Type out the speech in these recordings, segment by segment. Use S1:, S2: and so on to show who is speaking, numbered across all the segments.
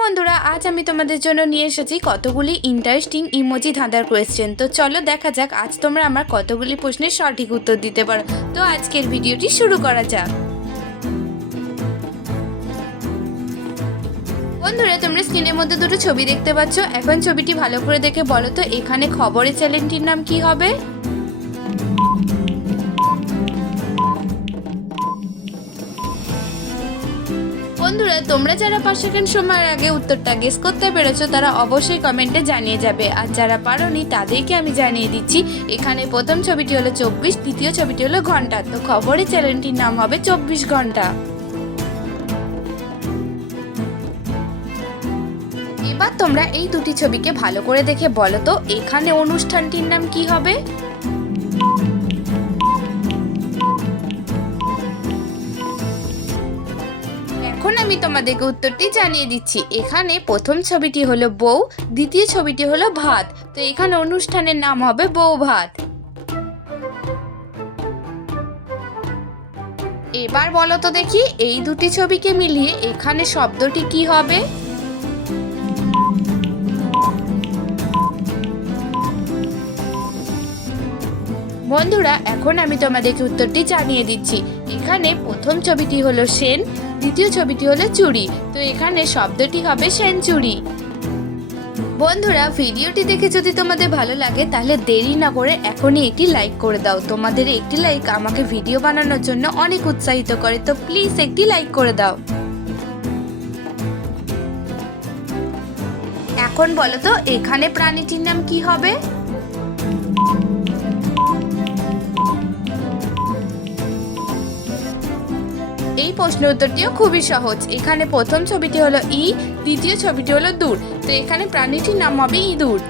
S1: বন্ধুরা, আজ আমি তোমাদের জন্য নিয়ে এসেছি কতগুলি ইন্টারেস্টিং ইমোজি ধাঁধার কোয়েশ্চেন তো চলো দেখা যাক, আজ তোমরা আমার কতগুলি প্রশ্নের সঠিক উত্তর দিতে পারো। তো আজকের ভিডিওটি শুরু করা যাক। বন্ধুরা, তোমরা স্ক্রিনের মধ্যে দুটো ছবি দেখতে পাচ্ছ। এখন ছবিটি ভালো করে দেখে বলো তো, এখানে খবরের চ্যানেলটির নাম কি হবে? বন্ধুরা, তোমরা যারা পাঁচ সেকেন্ড সময়ের আগে উত্তরটা গেস করতে পেরেছ, তারা অবশ্যই কমেন্টে জানিয়ে যাবে। আর যারা পারোনি, তাদেরকে আমি জানিয়ে দিচ্ছি, এখানে প্রথম ছবিটি হলো চব্বিশ, দ্বিতীয় ছবিটি হলো ঘণ্টা। তো খবরের চ্যানেলটির নাম হবে চব্বিশ ঘণ্টা। এবার তোমরা এই দুটি ছবিকে ভালো করে দেখে বলো তো, এখানে অনুষ্ঠানটির নাম কি হবে? আমি তোমাদেরকে উত্তরটি জানিয়ে দিচ্ছি। এখানে প্রথম ছবিটি হলো বউ, দ্বিতীয় ছবিটি হলো ভাত। তো এখানে অনুষ্ঠানের নাম হবে বউ ভাত। এবার বলো তো দেখি, এই দুটি ছবিকে মিলিয়ে এখানে শব্দটি কি হবে? বন্ধুরা, এখন আমি তোমাদেরকে উত্তরটি জানিয়ে দিচ্ছি। এখানে প্রথম ছবিটি হলো সেন দ্বিতীয় ছবিটি হলো চুরি। তো এখানে শব্দটি হবে সেঞ্চুরি। বন্ধুরা, ভিডিওটি দেখে যদি তোমাদের ভালো লাগে, তাহলে দেরি না করে এখনই একটি লাইক করে দাও। তোমাদের একটি লাইক আমাকে ভিডিও বানানোর জন্য অনেক উৎসাহিত করে। তো প্লিজ একটি লাইক করে দাও। এখন বলো তো, এখানে প্রাণীটির নাম কি হবে? এই প্রশ্নের উত্তরটিও খুবই সহজ। এখানে প্রথম ছবিটি হলো ই, দ্বিতীয় ছবিটি হলো দূর। তো এখানে প্রাণীটির নাম হবে ইঁদুর।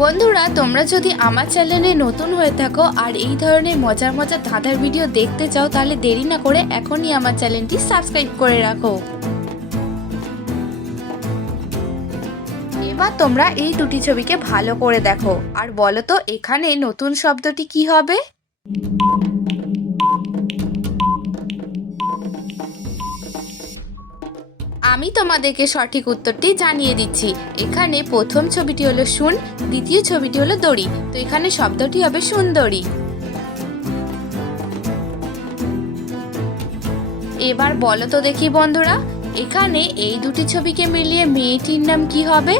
S1: বন্ধুরা, তোমরা যদি আমার চ্যানেলে নতুন হয়ে থাকো আর এই ধরনের মজার মজার ধাঁধার ভিডিও দেখতে চাও, তাহলে দেরি না করে এখনই আমার চ্যানেলটি সাবস্ক্রাইব করে রাখো। এবার তোমরা এই দুটি ছবিকে ভালো করে দেখো। আর বলো তো, এখানে নতুন শব্দটি কি হবে? আমি তোমাদেরকে সঠিক উত্তরটি জানিয়ে দিচ্ছি। এখানে প্রথম ছবিটি হলো শুন দ্বিতীয় ছবিটি হলো দড়ি। তো এখানে শব্দটি হবে সুন্দরী। এবার বলো তো দেখি বন্ধুরা, এখানে এই দুটি ছবিকে মিলিয়ে মেয়েটির নাম কি হবে?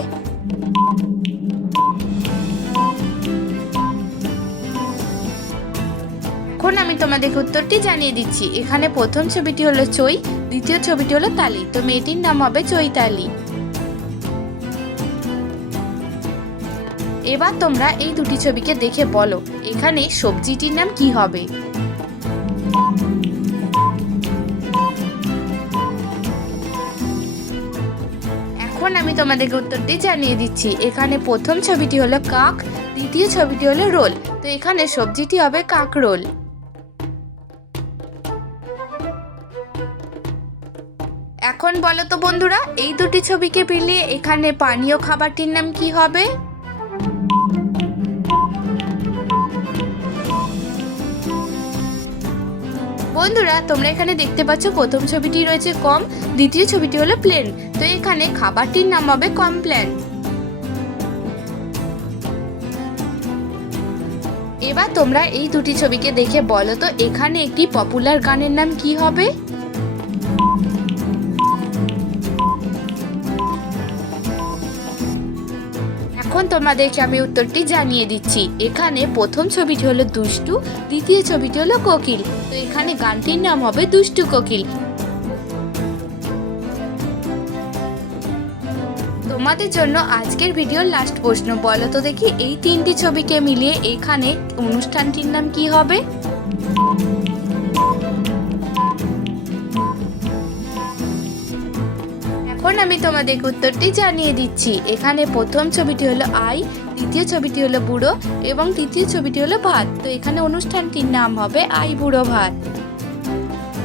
S1: এখন আমি তোমাদেরকে উত্তরটি জানিয়ে দিচ্ছি। এখানে প্রথম ছবিটি হলো চই দ্বিতীয় ছবিটি হলো তালি। তো মেয়েটির নাম হবে চৈতালি। এবার তোমরা এই দুটি ছবিকে দেখে বলো, এখানে সবজিটির নাম কি হবে? এখন আমি তোমাদেরকে উত্তরটি জানিয়ে দিচ্ছি। এখানে প্রথম ছবিটি হলো কাক, দ্বিতীয় ছবিটি হলো রোল। তো এখানে সবজিটি হবে কাক এখন বলো তো বন্ধুরা, এই দুটি ছবিকে মিলিয়ে এখানে পানীয় খাবারটির নাম কি হবে? বন্ধুরা, তোমরা এখানে দেখতে পাচ্ছ প্রথম ছবিটি রয়েছে কম, দ্বিতীয় ছবিটি হলো প্লেন। তো এখানে খাবারটির নাম হবে কমপ্লেন এবার তোমরা এই দুটি ছবিকে দেখে বলো তো এখানে একটি পপুলার গানের নাম কি হবে? তোমাদেরকে আমি উত্তরটি জানিয়ে দিচ্ছি। এখানে প্রথম ছবিটি হলো দুষ্টু, দ্বিতীয় ছবিটি হলো কোকিল। তো এখানে গানটির নাম হবে দুষ্টু কোকিল। তোমাদের জন্য আজকের ভিডিওর লাস্ট প্রশ্ন। বলো তো দেখি এই তিনটি ছবিকে মিলিয়ে এখানে অনুষ্ঠানটির নাম কি হবে? এখন আমি তোমাদেরকে উত্তরটি জানিয়ে দিচ্ছি। এখানে প্রথম ছবিটি হলো আই, দ্বিতীয় ছবিটি হলো বুড়ো এবং তৃতীয় ছবিটি হলো ভাত। তো এখানে অনুষ্ঠানটির নাম হবে আই বুড়ো ভাত।